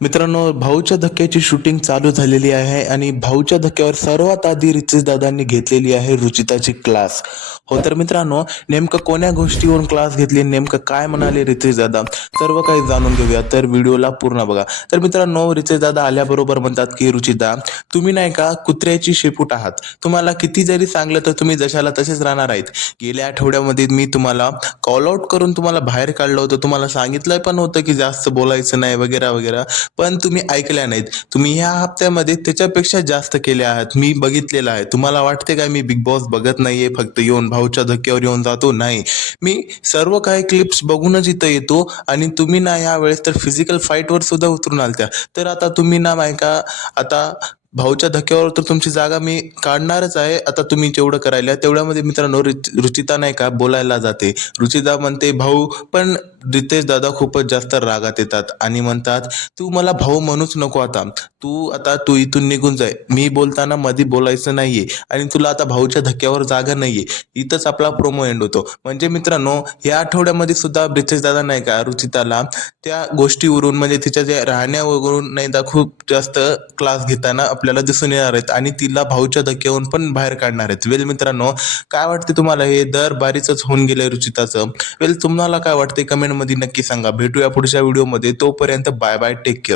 मित्रांनो, भाऊच्या धक्क्याची शूटिंग चालू झालेली आहे आणि भाऊच्या धक्क्यावर सर्वात आधी रितेश दादांनी घेतलेली आहे रुचिताची क्लास. हो तर मित्रांनो, नेमकं कोण्या गोष्टीवरून क्लास घेतली, नेमकं काय म्हणाले रितेश दादा, सर्व काही जाणून घेऊया. तर व्हिडिओला पूर्ण बघा. तर मित्रांनो, रितेश दादा आल्याबरोबर म्हणतात की रुचिता, तुम्ही नाही का कुत्र्याची शेपूट आहात. तुम्हाला किती जरी सांगलं तर तुम्ही जशाला तसेच राहणार आहेत. गेल्या आठवड्यामध्ये मी तुम्हाला कॉल आउट करून तुम्हाला बाहेर काढलं होतं. तुम्हाला सांगितलं पण होतं की जास्त बोलायचं नाही वगैरे वगैरे. पण तुम्ही ऐकल्या नाहीत. तुम्ही ह्या हप्त्यामध्ये त्याच्यापेक्षा जास्त केले आहात. मी बघितलेलं आहे. तुम्हाला वाटते का मी बिग बॉस बघत नाहीये, फक्त येऊन भाऊच्या धक्क्यावर येऊन जातो? नाही. मी सर्व काही क्लिप्स बघूनच इथं येतो आणि तुम्ही ना यावेळेस तर फिजिकल फाईटवर सुद्धा उतरून आलत्या. तर आता तुम्ही ना का आता भाऊच्या धक्क्यावर तर तुमची जागा मी काढणारच आहे. आता तुम्ही जेवढं करायला तेवढ्यामध्ये मित्रांनो रुचिता नाही का बोलायला जाते. रुचिता म्हणते भाऊ, पण रितेश दादा खूपच जास्त रागात येतात आणि म्हणतात, तू मला भाऊ म्हणूच नको आता. तू इथून निघून जाय. मी बोलताना मध्ये बोलायचं नाहीये आणि तुला आता भाऊच्या धक्क्यावर जागा नाहीये. इथंच आपला प्रोमो एंड होतो. म्हणजे मित्रांनो, या आठवड्यामध्ये सुद्धा रितेश दादा नाही का रुचिताला त्या गोष्टीवरून म्हणजे तिच्या ज्या राहण्यावरून नाही का खूप जास्त क्लास घेताना आपल्याला दिसून येणार आहेत आणि तिला भाऊच्या धक्क्यावरून पण बाहेर काढणार आहेत. वेल मित्रांनो, काय वाटते तुम्हाला, हे दर बारीच होऊन गेलंय रुचिताचं? वेल तुम्हाला काय वाटते कमेंटमध्ये नक्की सांगा. भेटूया पुढच्या व्हिडिओमध्ये. तोपर्यंत बाय बाय, टेक केअर.